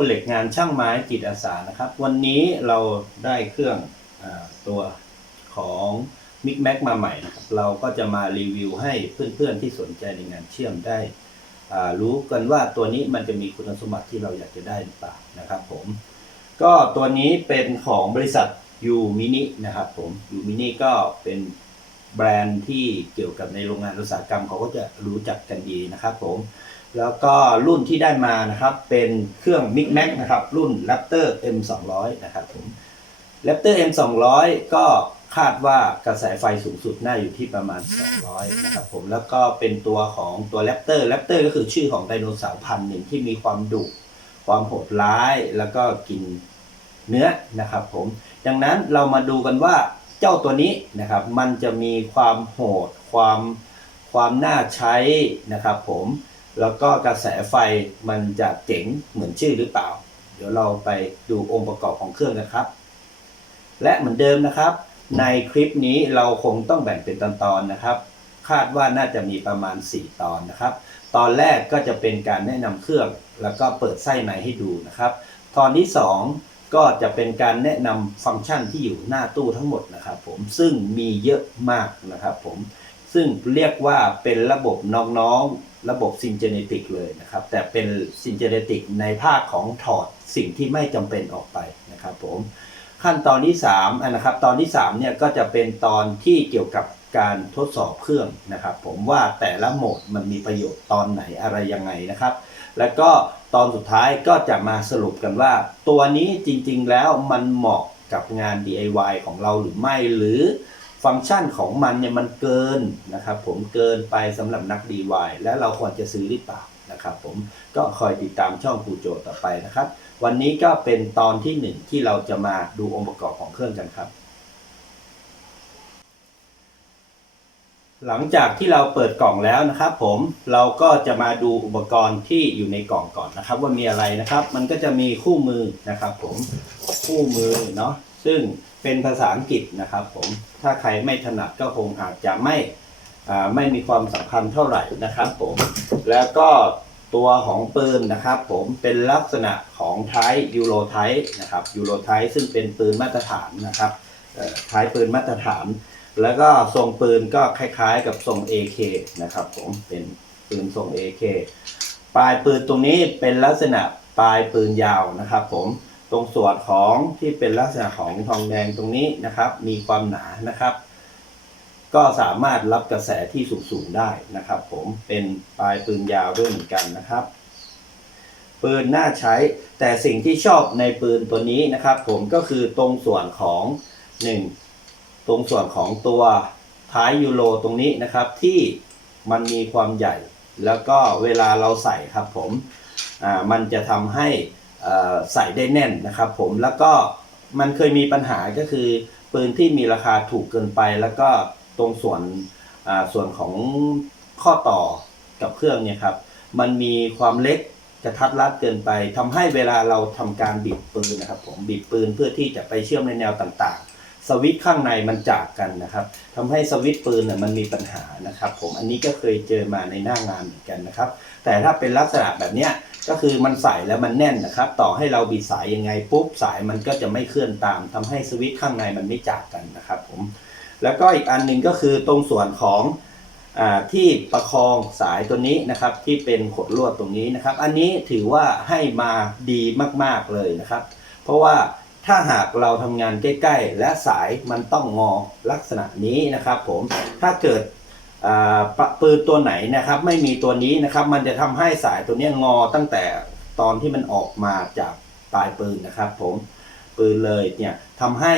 คนเหล็กงานช่างไม้จิตอาสานะครับ วันนี้เราได้เครื่องอตัวของมิกแม็กมาใหม่นะครับเราก็จะมารีวิวให้เพื่อนๆที่สนใจในงานเชื่อมได้รู้กันว่าตัวนี้มันจะมีคุณสมบัติที่เราอยากจะได้หรือเปล่านะครับผมก็ตัวนี้เป็นของบริษัทยูมินินะครับผมยูมินิก็เป็นแบรนด์ที่เกี่ยวกับในโรงงานอุตสาหกรรมเขาก็จะรู้จักกันดีนะครับผม แล้วก็รุ่นที่ได้มานะครับเป็นเครื่อง Mic Max นะครับรุ่น Raptor M 2 0 0 นะครับผม Raptor M 2 0 0 ก็คาดว่ากระแสไฟสูงสุดน่าอยู่ที่ประมาณ 200 นะครับผมแล้วก็เป็นตัวของตัว Raptor Raptor ก็คือชื่อของไดโนเสาร์พันธุ์หนึ่งที่มีความดุความโหดร้ายแล้วก็กินเนื้อนะครับผม ดังนั้นเรามาดูกันว่าเจ้าตัวนี้นะครับ มันจะมีความโหดความความน่าใช้นะครับผม แล้วก็กระแสไฟมันจะเจ๋งเหมือนชื่อหรือเปล่า เดี๋ยวเราไปดูองค์ประกอบของเครื่องกันครับ และเหมือนเดิมนะครับ ในคลิปนี้เราคงต้องแบ่งเป็นตอนๆนะครับ คาดว่าน่าจะมีประมาณ 4 ตอนนะครับ ตอนแรกก็จะเป็นการแนะนำเครื่อง แล้วก็เปิดไส้ในให้ดูนะครับ ตอนที่ 2 ก็จะเป็นการแนะนำฟังก์ชันที่อยู่หน้าตู้ทั้งหมดนะครับผมซึ่งมีเยอะมากนะครับผมซึ่งเรียกว่าเป็นระบบน้องๆ ระบบซินเจเนติกเลยนะครับ แต่เป็นซินเจเนติกในภาคของถอดสิ่งที่ไม่จำเป็นออกไปนะครับผมขั้นตอนที่3อันนะครับตอนที่3เนี่ยก็จะเป็นตอนที่เกี่ยวกับการทดสอบเครื่องนะครับ ผมว่าแต่ละโหมดมันมีประโยชน์ตอนไหนอะไรยังไงนะครับ แล้วก็ตอนสุดท้ายก็จะมาสรุปกันว่า ตัวนี้จริงๆแล้วมันเหมาะกับงาน DIY ของเราหรือไม่หรือ ฟังก์ชันของมันเนี่ยมันเกินนะครับผมเกินไปสำหรับนัก DIY และเราควรจะซื้อหรือเปล่านะครับผมก็คอยติดตามช่องครูโจต่อไปนะครับ วันนี้ก็เป็นตอนที่หนึ่งที่เราจะมาดูองค์ประกอบของเครื่องกันครับ หลังจากที่เราเปิดกล่องแล้วนะครับ ผมเราก็จะมาดูอุปกรณ์ที่อยู่ในกล่องก่อนนะครับ ว่ามีอะไรนะครับ มันก็จะมีคู่มือนะครับ ผมคู่มือเนาะซึ่ง เป็นภาษาอังกฤษนะครับผมถ้าใครไม่ถนัดก็คงอาจจะไม่ไม่มีความสำคัญเท่าไหร่นะครับผมแล้วก็ตัวของปืนนะครับผมเป็นลักษณะของไทยูโรไทนะครับยูโรไทซึ่งเป็นปืนมาตรฐานนะครับท้ายปืนมาตรฐาน แล้วก็ทรงปืนก็คล้ายๆ กับทรง AK นะครับผมเป็นปืนทรง AK ปลายปืนตรงนี้เป็นลักษณะปลายปืนยาวนะครับผม ตรงส่วนของที่เป็นลักษณะของทองแดงตรงนี้นะครับ มีความหนานะครับ ก็สามารถรับกระแสที่สูงๆได้นะครับ ผมเป็นปลายปืนยาวด้วยเหมือนกันนะครับ ปืนน่าใช้แต่สิ่งที่ชอบในปืนตัวนี้นะครับ ผมก็คือตรงส่วนของหนึ่งตรงส่วนของตัวท้ายยูโรตรงนี้นะครับที่มันมีความใหญ่ แล้วก็เวลาเราใส่ครับผมมันจะทำให้ ใส่ได้แน่นนะครับผมแล้วก็มันเคยมีปัญหาก็คือปืนที่มีราคาถูกเกินไป แล้วก็ตรงส่วนส่วนของข้อต่อกับเครื่องเนี่ยครับมันมีความเล็กกระทัดรัดเกินไปทำให้เวลาเราทำการบิดปืนนะครับผมบิดปืนเพื่อที่จะไปเชื่อมในแนวต่างๆ สวิตช์ข้างในมันจากกันนะครับทำให้สวิตช์ปืนเนี่ยมันมีปัญหานะครับ ผมอันนี้ก็เคยเจอมาในหน้างานเหมือนกันนะครับ แต่ถ้าเป็นลักษณะแบบเนี้ย ก็คือมันใส่แล้วมันแน่นนะครับ ต่อให้เราบิดสายยังไงปุ๊บสายมันก็จะไม่เคลื่อนตามทำให้สวิตช์ข้างในมันไม่จากกันนะครับผมแล้วก็อีกอันหนึ่งก็คือตรงส่วนของอที่ประคองสายตัวนี้นะครับ ที่เป็นขดลวดตรงนี้นะครับ อันนี้ถือว่าให้มาดีมากๆเลยนะครับ เพราะว่าถ้าหากเราทำงานใกล้ ๆ และสายมันต้องงอลักษณะนี้นะครับ ผมถ้าเกิด ปืนตัวไหนนะครับ ไม่มีตัวนี้นะครับ มันจะทำให้สายตัวนี้งอตั้งแต่ตอนที่มันออกมาจากปลายปืนนะครับ ผมปืนเลยเนี่ยทำให้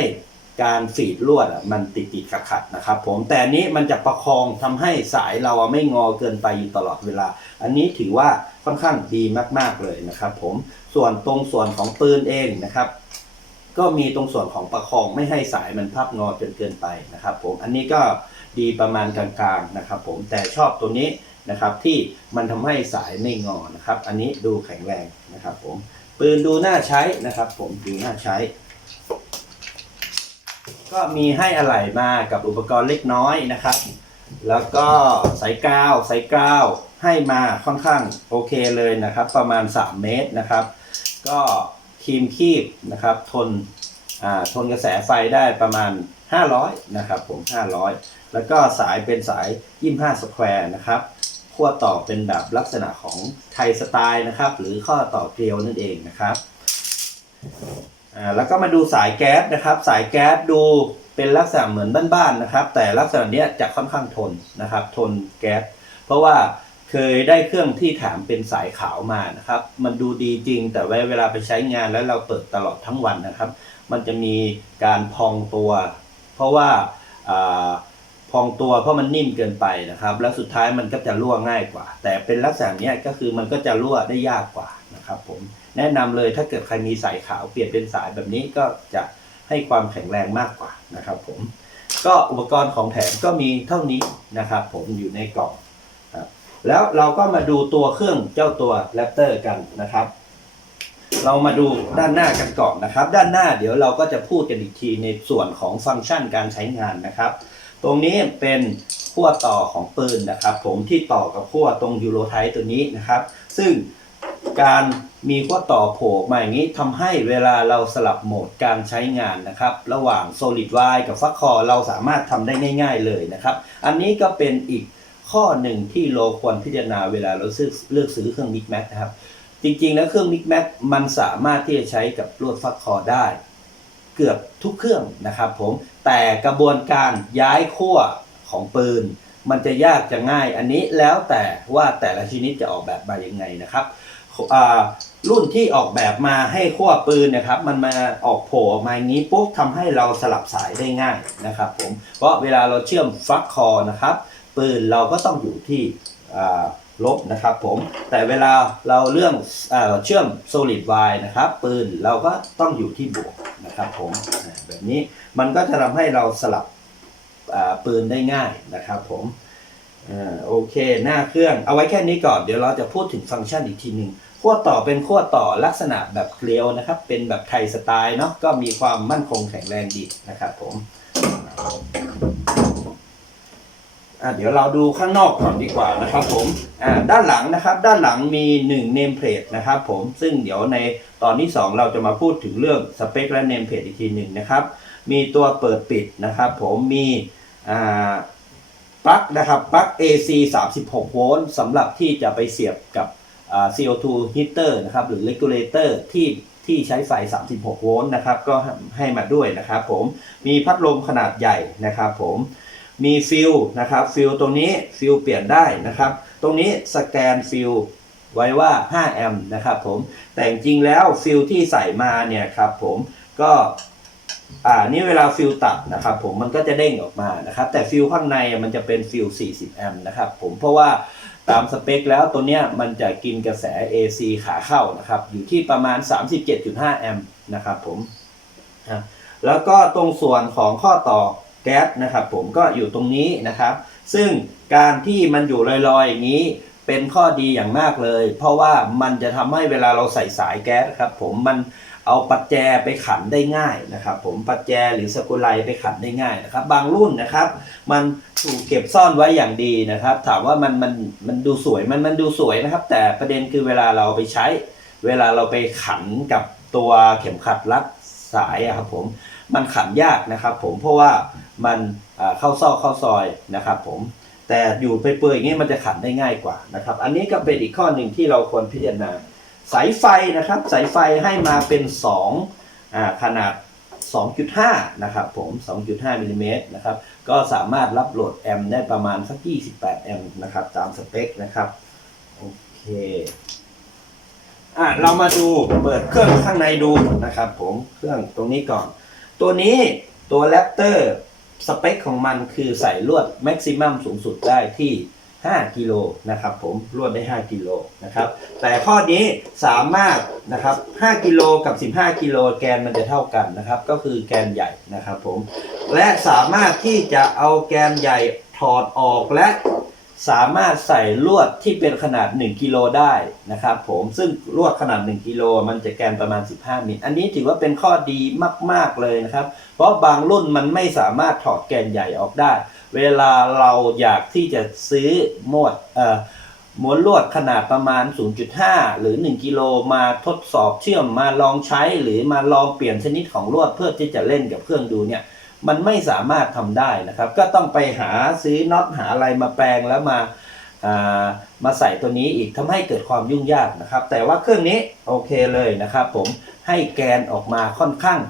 การฝีดลวดมันติดติดขัดขัดๆนะครับ ผมแต่นี้มันจะประคองทำให้สายเราไม่งอเกินไปอยู่ตลอดเวลา อันนี้ถือว่าค่อนข้างดีมากๆเลยนะครับ ผมส่วนตรงส่วนของปืนเองนะครับ ก็มีตรงส่วนของประคองไม่ให้สายมันพับงอจนเกินไปนะครับ ผมอันนี้ก็ ดีประมาณกลางๆนะครับผมแต่ชอบตัวนี้นะครับที่มันทำให้สายไม่งอนะครับ อันนี้ดูแข็งแรงนะครับผมปืนดูน่าใช้นะครับ ผมดูน่าใช้ ก็มีให้อะไหล่มากับอุปกรณ์เล็กน้อยนะครับ แล้วก็สายกาวสายกาวให้มาค่อนข้างโอเคเลยนะครับ ประมาณ 3 เมตรนะครับ ก็ครีมคีบนะครับ ทนทนกระแสไฟได้ประมาณ 500 นะครับผม 500 แล้วก็สายเป็นสาย 25สแควร์นะครับขั้วต่อเป็นแบบลักษณะของไทยสไตล์นะครับ หรือข้อต่อเกลียวนั่นเองนะครับอ่าแล้วก็มาดูสายแก๊สนะครับ สายแก๊สดูเป็นลักษณะเหมือนบ้านๆนะครับ แต่ลักษณะเนี้ยจะค่อนข้างทนนะครับ ทนแก๊สเพราะว่าเคยได้เครื่องที่ถามเป็นสายขาวมานะครับ มันดูดีจริง แต่เวลาไปใช้งานแล้วเราเปิดตลอดทั้งวันนะครับ มันจะมีการพองตัว เพราะว่าา พองตัวเพราะมันนิ่มเกินไปนะครับ แล้วสุดท้ายมันก็จะรั่วง่ายกว่า แต่เป็นลักษณะนี้ก็คือมันก็จะรั่วได้ยากกว่านะครับผมแนะนำเลยถ้าเกิดใครมีสายขาวเปลี่ยนเป็นสายแบบนี้ก็จะให้ความแข็งแรงมากกว่านะครับผมก็อุปกรณ์ของแถมก็มีเท่านี้นะครับผมอยู่ในกล่องครับแล้วเราก็มาดูตัวเครื่องเจ้าตัวแรปเตอร์กันนะครับ เรามาดูด้านหน้ากันก่อนนะครับ ด้านหน้าเดี๋ยวเราก็จะพูดกันอีกทีในส่วนของฟังก์ชันการใช้งานนะครับ ตรงนี้เป็นขั้วต่อของปืนนะครับ ผมที่ต่อกับขั้วตรงยูโรไทตัวนี้นะครับ ซึ่งการมีขั้วต่อโผล่มาอย่างนี้ทำให้เวลาเราสลับโหมดการใช้งานนะครับ ระหว่าง Solid Y กับฟักคอเราสามารถทำได้ง่าย ๆเลยนะครับ อันนี้ก็เป็นอีกข้อหนึ่งที่เราควรพิจารณาเวลาเราซื้อเลือกซื้อเครื่อง Mix Max นะครับ จริงๆแล้วเครื่อง Mix Max มันสามารถที่จะใช้กับลวดฟักคอได้ เกือบทุกเครื่องนะครับผมแต่กระบวนการย้ายขั้วของปืน มันจะยากจะง่ายอันนี้แล้วแต่ว่าแต่ละชนิดจะออกแบบมาอยังไงนะครับรุ่นที่ออกแบบมาให้ขั้วปืนนะครับ มันมาออกโผล่ออกมาอย่างนี้ปุ๊บทำให้เราสลับสายได้ง่ายนะครับผมเพราะเวลาเราเชื่อมฟักคอนะครับ ปืนเราก็ต้องอยู่ที่ลบนะครับผมแต่เวลาเราเรื่องเอเชื่อม solid Y นะครับ ปืนเราก็ต้องอยู่ที่บวก นะครับผมแบบนี้มันก็จะทำให้เราสลับปืนได้ง่ายนะครับผมอโอเคหน้าเครื่องเอาไว้แค่นี้ก่อนเดี๋ยวเราจะพูดถึงฟังก์ชันอีกทีหนึ่งขั้วต่อเป็นขั้วต่อลักษณะแบบเกลียวนะครับ เป็นแบบไทยสไตล์เนาะก็มีความมั่นคงแข็งแรงดีนะครับผม อะเดี๋ยวเราดูข้างนอกก่อนดีกว่านะครับผมอ่าด้านหลังนะครับ ด้านหลังมี1 name plate นะครับผมซึ่งเดี๋ยวในตอนที่ 2 เราจะมาพูดถึงเรื่องสเปคและ name plate อีกทีหนึ่งนะครับ มีตัวเปิดปิดนะครับผมมีอ่าปลั๊กนะครับปลั๊ก AC 36 โวลต์สำหรับที่จะไปเสียบกับ CO2 heater นะครับหรือ regulator ที่ที่ใช้ไฟ 36 โวลต์นะครับก็ให้มาด้วยนะครับผมมีพัดลมขนาดใหญ่นะครับผม มีฟิลนะครับฟิลตรงนี้ฟิลเปลี่ยนได้นะครับ ตรงนี้สแกนฟิลไว้ว่า 5 แอมป์นะครับผมแต่จริงแล้วฟิลที่ใส่มาเนี่ยครับผมก็อ่านี่เวลาฟิลตัดนะครับผมมันก็จะเด้งออกมานะครับ แต่ฟิลข้างในมันจะเป็นฟิล 40 แอมป์นะครับผมเพราะว่าตามสเปคแล้วตัวเนี้ยมันจะกินกระแส AC ขาเข้านะครับอยู่ที่ประมาณ 37.5 แอมป์นะครับผมแล้วก็ตรงส่วนของข้อต่อ แก๊สนะครับผมก็อยู่ตรงนี้นะครับ ซึ่งการที่มันอยู่ลอยๆอย่างนี้เป็นข้อดีอย่างมากเลย เพราะว่ามันจะทำให้เวลาเราใส่สายแก๊สครับผมมันเอาปัจแจไปขันได้ง่ายนะครับ ผมปัจแจหรือสกุไลไปขันได้ง่ายนะครับ บางรุ่นนะครับ มันถูกเก็บซ่อนไว้อย่างดีนะครับ ถามว่ามันมันมันดูสวยมันมันดูสวยนะครับ แต่ประเด็นคือเวลาเราไปใช้ เวลาเราไปขันกับตัวเข็มขัดรัดสายครับผมมันขันยากนะครับ ผมเพราะว่า มันเข้าซอกเข้าซอยนะครับผมแต่อยู่เปื่อยๆอย่างนี้มันจะขันได้ง่ายกว่านะครับ อันนี้ก็เป็นอีกข้อหนึ่งที่เราควรพิจารณา สายไฟนะครับ สายไฟให้มาเป็น2อ่าขนาด 2.5 นะครับผม 2.5มิลลิเมตรนะครับ ก็สามารถรับโหลดแอมป์ได้ประมาณสัก 28 แอมป์นะครับ ตามสเปคนะครับ โอเคอะเรามาดูเปิดเครื่องข้างในดูนะครับผม เครื่องตรงนี้ก่อน ตัวนี้ตัวแรปเตอร์ สเปคของมันคือใส่ลวดแม็กซิมัมสูงสุดได้ที่ 5 กิโลนะครับผมลวดได้ 5 กิโลนะครับ แต่ข้อนี้สามารถนะครับ 5 กิโลกับ 15 กิโลแกนมันจะเท่ากันนะครับ ก็คือแกนใหญ่นะครับผม และสามารถที่จะเอาแกนใหญ่ถอดออกและ สามารถใส่ลวดที่เป็นขนาด 1กิโลได้นะครับผมซึ่งลวดขนาด 1กิโลมันจะแกนประมาณ 15 มิลอันนี้ถือว่าเป็นข้อดีมาก ๆเลยนะครับ เพราะบางรุ่นมันไม่สามารถถอดแกนใหญ่ออกได้ เวลาเราอยากที่จะซื้อหมวดเอ่อม้วนลวดขนาดประมาณ 0.5 หรือ 1 กิโลมาทดสอบเชื่อมมาลองใช้หรือมาลองเปลี่ยนชนิดของลวดเพื่อที่จะเล่นกับเครื่องดูเนี่ย มันไม่สามารถทำได้นะครับ ก็ต้องไปหาซื้อน็อตหาอะไรมาแปลงแล้วมาามาใส่ตัวนี้อีกทำให้เกิดความยุ่งยากนะครับ แต่ว่าเครื่องนี้โอเคเลยนะครับ ผมให้แกนออกมาค่อนข้าง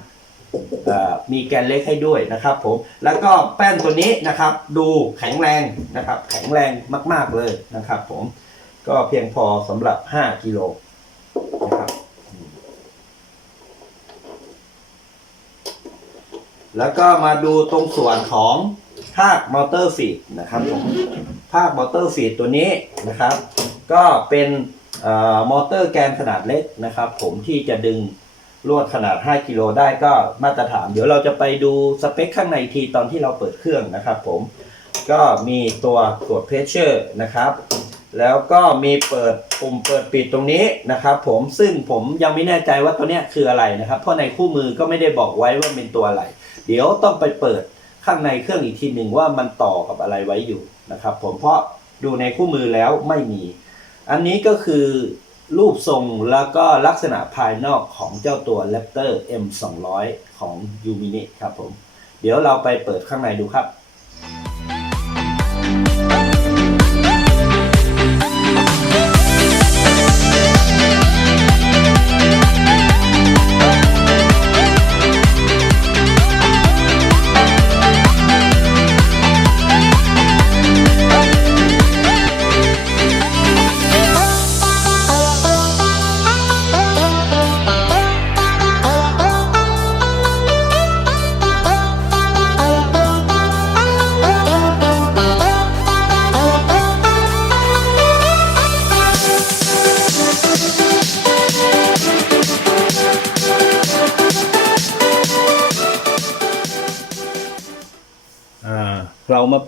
ามีแกนเล็กให้ด้วยนะครับผมแล้วก็แป้นตัวนี้นะครับดูแข็งแรงนะครับ แข็งแรงมาก ๆเลยนะครับ ผมก็เพียงพอสำหรับ 5 กิโลนะครับ แล้วก็มาดูตรงส่วนของภาคมอเตอร์ฟีดนะครับผมภาคมอเตอร์ฟีดตัวนี้นะครับ ก็เป็นอมอเตอร์แกนขนาดเล็กนะครับ ผมที่จะดึงลวดขนาด 5 กิโลได้ก็มาตรฐาน เดี๋ยวเราจะไปดูสเปคข้างในทีตอนที่เราเปิดเครื่องนะครับผมก็มีตัวกดเพชเชอร์นะครับ แล้วก็มีเปิดปุ่มเปิดปิดตรงนี้นะครับ ผมซึ่งผมยังไม่แน่ใจว่าตัวเนี้ยคืออะไรนะครับ เพราะในคู่มือก็ไม่ได้บอกไว้ว่าเป็นตัวอะไร เดี๋ยวต้องไปเปิดข้างในเครื่องอีกทีหนึ่งว่ามันต่อกับอะไรไว้อยู่นะครับ ผมเพราะดูในคู่มือแล้วไม่มี อันนี้ก็คือรูปทรงแล้วก็ลักษณะภายนอกของเจ้าตัว Raptor M 2 0 0 ของ u m i n i ครับผม เดี๋ยวเราไปเปิดข้างในดูครับ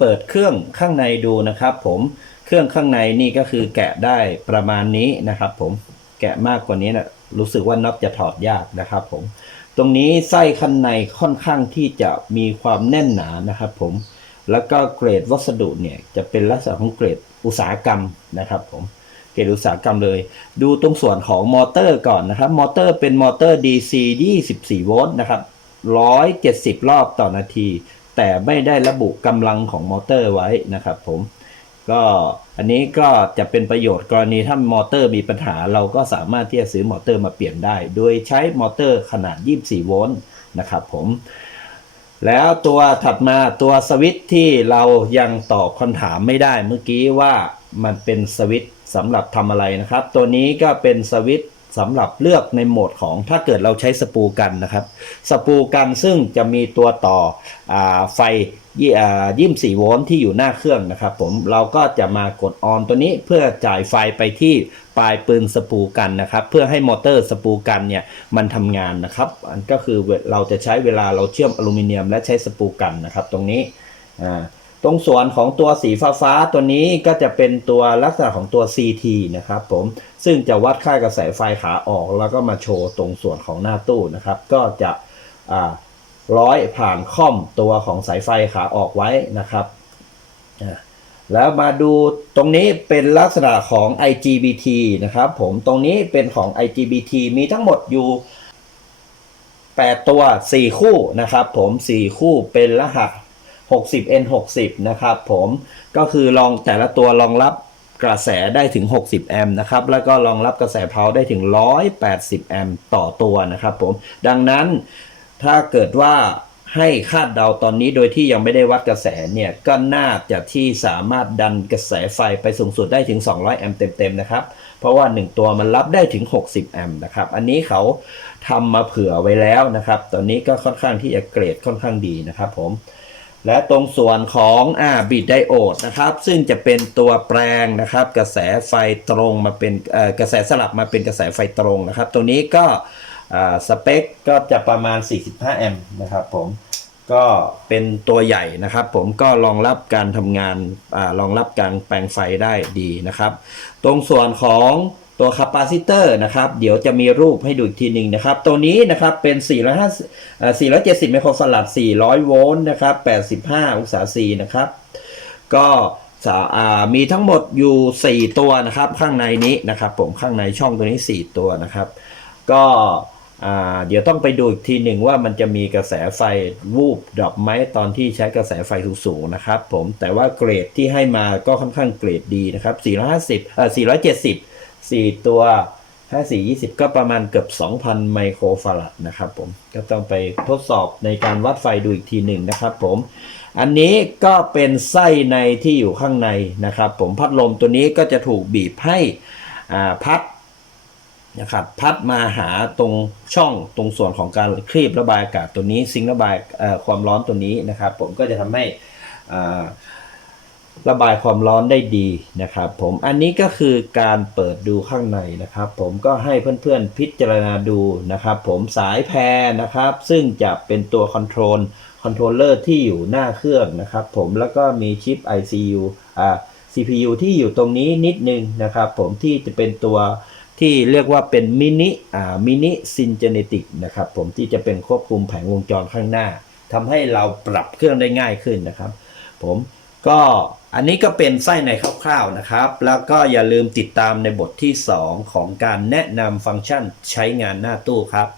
เปิดเครื่องข้างในดูนะครับผมเครื่องข้างในนี่ก็คือแกะได้ประมาณนี้นะครับผมแกะมากกว่านี้นะรู้สึกว่าน็อตจะถอดยากนะครับผมตรงนี้ไส้ข้างในค่อนข้างที่จะมีความแน่นหนานะครับผมแล้วก็เกรดวัสดุเนี่ยจะเป็นลักษณะของเกรดอุตสาหกรรมนะครับผมเกรดอุตสาหกรรมเลย ดูตรงส่วนของมอเตอร์ก่อนนะครับ มอเตอร์เป็นมอเตอร์ DC 24 โวลต์นะครับ 170 รอบต่อนาที แต่ไม่ได้ระบุกำลังของมอเตอร์ไว้นะครับผมก็อันนี้ก็จะเป็นประโยชน์กรณีถ้ามอเตอร์มีปัญหา เราก็สามารถที่จะซื้อมอเตอร์มาเปลี่ยนได้ โดยใช้มอเตอร์ขนาด 24 โวลต์นะครับผมแล้วตัวถัดมาตัวสวิตที่เรายังตอบคำถามไม่ได้เมื่อกี้ว่ามันเป็นสวิตสำหรับทำอะไรนะครับ ตัวนี้ก็เป็นสวิต สำหรับเลือกในโหมดของถ้าเกิดเราใช้สปูกันนะครับ สปูกันซึ่งจะมีตัวต่ออไฟยี่อ่า24โวลต์ที่อยู่หน้าเครื่องนะครับผมเราก็จะมากดออนตัวนี้เพื่อจ่ายไฟไปที่ปลายปืนสปูกันนะครับ เพื่อให้มอเตอร์สปูกันเนี่ยมันทำงานนะครับ อันก็คือเราจะใช้เวลาเราเชื่อมอลูมิเนียม และใช้สปูกันนะครับ ตรงนี้อ่า ตรงส่วนของตัวสีฟ้าฟ้าตัวนี้ก็จะเป็นตัวลักษณะของตัว CT นะครับผมซึ่งจะวัดค่ากระแสไฟขาออกแล้วก็มาโชว์ตรงส่วนของหน้าตู้นะครับ ก็จะร้อยผ่านค่อมตัวของสายไฟขาออกไว้นะครับ แล้วมาดูตรงนี้เป็นลักษณะของ IGBT นะครับผมตรงนี้เป็นของ IGBT มีทั้งหมดอยู่8ตัว 4 คู่นะครับผม 4 คู่เป็นรหัส 60N60 นะครับผมก็คือลองแต่ละตัวรองรับกระแสได้ถึง 60 แอมป์นะครับ แล้วก็รองรับกระแสเพาได้ถึง 180 แอมป์ต่อตัวนะครับผม ดังนั้นถ้าเกิดว่าให้คาดเดาตอนนี้โดยที่ยังไม่ได้วัดกระแสเนี่ย ก็น่าจะที่สามารถดันกระแสไฟไปสูงสุดได้ถึง 200 แอมป์เต็ม ๆ นะครับ เพราะว่า 1 ตัวมันรับได้ถึง 60 แอมป์นะครับ อันนี้เขาทำมาเผื่อไว้แล้วนะครับ ตอนนี้ก็ค่อนข้างที่จะเกรดค่อนข้างดีนะครับผม และตรงส่วนของอ่าบิดไดโอดนะครับ ซึ่งจะเป็นตัวแปลงนะครับ กระแสไฟตรงมาเป็นกระแสสลับมาเป็นกระแสไฟตรงนะครับ ตัวนี้ก็สเปคก็จะประมาณ 45 แอมป์นะครับผมก็เป็นตัวใหญ่นะครับ ผมก็รองรับการทำงานอรองรับการแปลงไฟได้ดีนะครับ ตรงส่วนของ ตัวคาปาซิเตอร์นะครับ เดี๋ยวจะมีรูปให้ดูอีกทีหนึ่งนะครับ ตัวนี้นะครับเป็น 450เอ่อ470 ไมโครฟาราด 400 โวลต์นะครับ 85 องศาซีนะครับ ก็มีทั้งหมดอยู่ 4 ตัวนะครับ ข้างในนี้นะครับผมข้างในช่องตัวนี้ 4 ตัวนะครับ ก็เดี๋ยวต้องไปดูอีกทีหนึ่งว่ามันจะมีกระแสไฟวูบดรอปไหมตอนที่ใช้กระแสไฟสูงๆนะครับ ผมแต่ว่าเกรดที่ให้มาก็ค่อนข้างเกรดดีนะครับ 450เอ่อ470 4 ตัว 54 20 ก็ประมาณเกือบ 2,000 ไมโครฟาราดนะครับผม ก็ต้องไปทดสอบในการวัดไฟดูอีกทีหนึ่งนะครับผม อันนี้ก็เป็นไส้ในที่อยู่ข้างในนะครับผมพัดลมตัวนี้ก็จะถูกบีบให้พัดนะครับพัดมาหาตรงช่องตรงส่วนของการคลีบระบายอากาศตัวนี้ซิงค์ระบายความร้อนตัวนี้นะครับ ผมก็จะทำให้อ่า ระบายความร้อนได้ดีนะครับ ผมอันนี้ก็คือการเปิดดูข้างในนะครับ ผมก็ให้เพื่อนๆพิจารณาดูนะครับ ผมสายแพรนะครับ ซึ่งจะเป็นตัวคอนโทรลคอนโทรลเลอร์ที่อยู่หน้าเครื่องนะครับ ผมแล้วก็มีชิป ICU อ่า CPU ที่อยู่ตรงนี้นิดนึงนะครับ ผมที่จะเป็นตัวที่เรียกว่าเป็นมินิอ่ามินิซินเจเนติกนะครับ ผมที่จะเป็นควบคุมแผงวงจรข้างหน้าทำให้เราปรับเครื่องได้ง่ายขึ้นนะครับ ผม ก็อันนี้ก็เป็นไส้ในคร่าวๆนะครับ แล้วก็อย่าลืมติดตามในบทที่ 2 ของการแนะนำฟังก์ชันใช้งานหน้าตู้ครับ